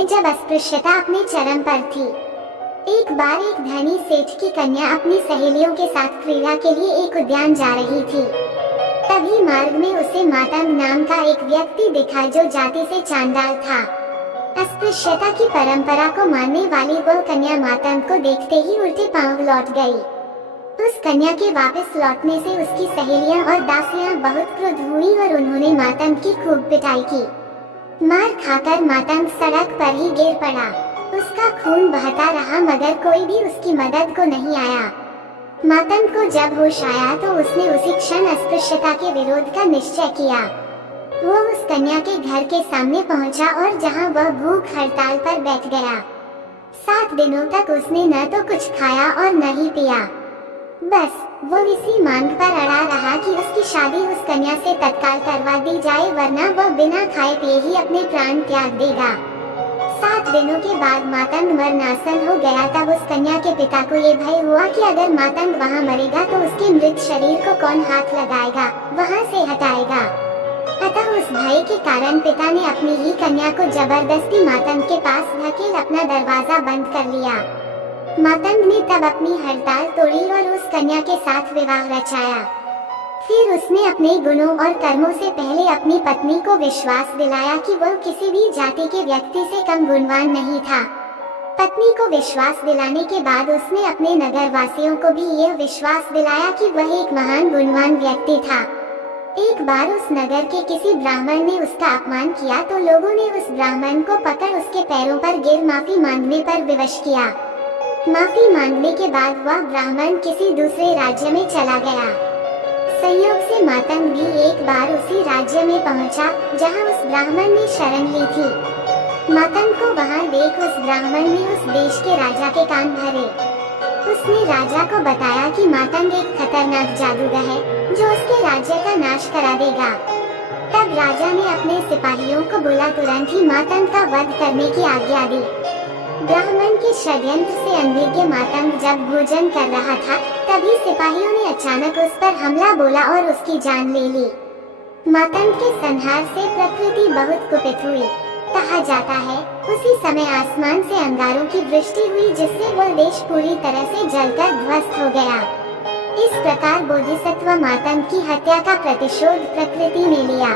है जब अस्पृश्यता अपने चरम पर थी। एक बार एक धनी सेठ की कन्या अपनी सहेलियों के साथ क्रीड़ा के लिए एक उद्यान जा रही थी। तभी मार्ग में उसे मातंग नाम का एक व्यक्ति दिखा जो जाति से चांडाल था। अस्पृश्यता की परंपरा को मानने वाली वो कन्या मातंग को देखते ही उल्टे पांव लौट गई। उस कन्या के वापस लौटने से उसकी सहेलियां और दासियां बहुत क्रुद्ध हुई और उन्होंने मातंग की खूब पिटाई की। मार खाकर मातंग सड़क पर ही गिर पड़ा। उसका खून बहता रहा मगर कोई भी उसकी मदद को नहीं आया। मातंग को जब होश आया तो उसने उसी क्षण अस्पृश्यता के विरोध का निश्चय किया। वो उस कन्या के घर के सामने पहुंचा और जहां वह भूख हड़ताल पर बैठ गया। 7 दिनों तक उसने न तो कुछ खाया और न ही पिया। बस वो इसी मांग पर अड़ा रहा कि उसकी शादी उस कन्या से तत्काल करवा दी जाए, वरना वह बिना खाए पिए ही अपने प्राण त्याग देगा। 7 दिनों के बाद मातंग मरणासन हो गया। तब उस कन्या के पिता को ये भय हुआ कि अगर मातंग वहाँ मरेगा तो उसके मृत शरीर को कौन हाथ लगाएगा, वहाँ से हटाएगा। अतः उस भय के कारण पिता ने अपनी ही कन्या को जबरदस्ती मातंग के पास धकेल अपना दरवाजा बंद कर लिया। मातंग ने तब अपनी हड़ताल तोड़ी और उस कन्या के साथ विवाह रचाया। फिर उसने अपने गुणों और कर्मों से पहले अपनी पत्नी को विश्वास दिलाया कि वह किसी भी जाति के व्यक्ति से कम गुणवान नहीं था। पत्नी को विश्वास दिलाने के बाद उसने अपने नगर वासियों को भी यह विश्वास दिलाया कि वह एक महान गुणवान व्यक्ति था। एक बार उस नगर के किसी ब्राह्मण ने उसका अपमान किया तो लोगों ने उस ब्राह्मण को पकड़ उसके पैरों पर गिर माफी मांगने पर विवश किया। माफी मांगने के बाद वह ब्राह्मण किसी दूसरे राज्य में चला गया। संयोग से मातंग भी एक बार उसी राज्य में पहुंचा जहां उस ब्राह्मण ने शरण ली थी। मातंग को वहां देख उस ब्राह्मण ने उस देश के राजा के कान भरे। उसने राजा को बताया कि मातंग एक खतरनाक जादूगर है जो उसके राज्य का नाश करा देगा। तब राजा ने अपने सिपाहियों को बुला तुरंत ही मातंग का वध करने की आज्ञा दी। ब्राह्मण के षड्यंत्र से अनभिज्ञ मातंग जब भोजन कर रहा था तभी सिपाहियों ने अचानक उस पर हमला बोला और उसकी जान ले ली। मातंग के संहार से प्रकृति बहुत कुपित हुई। कहा जाता है उसी समय आसमान से अंगारों की वृष्टि हुई जिससे वह देश पूरी तरह से जलकर ध्वस्त हो गया। इस प्रकार बोधिसत्व मातंग की हत्या का प्रतिशोध प्रकृति ने लिया।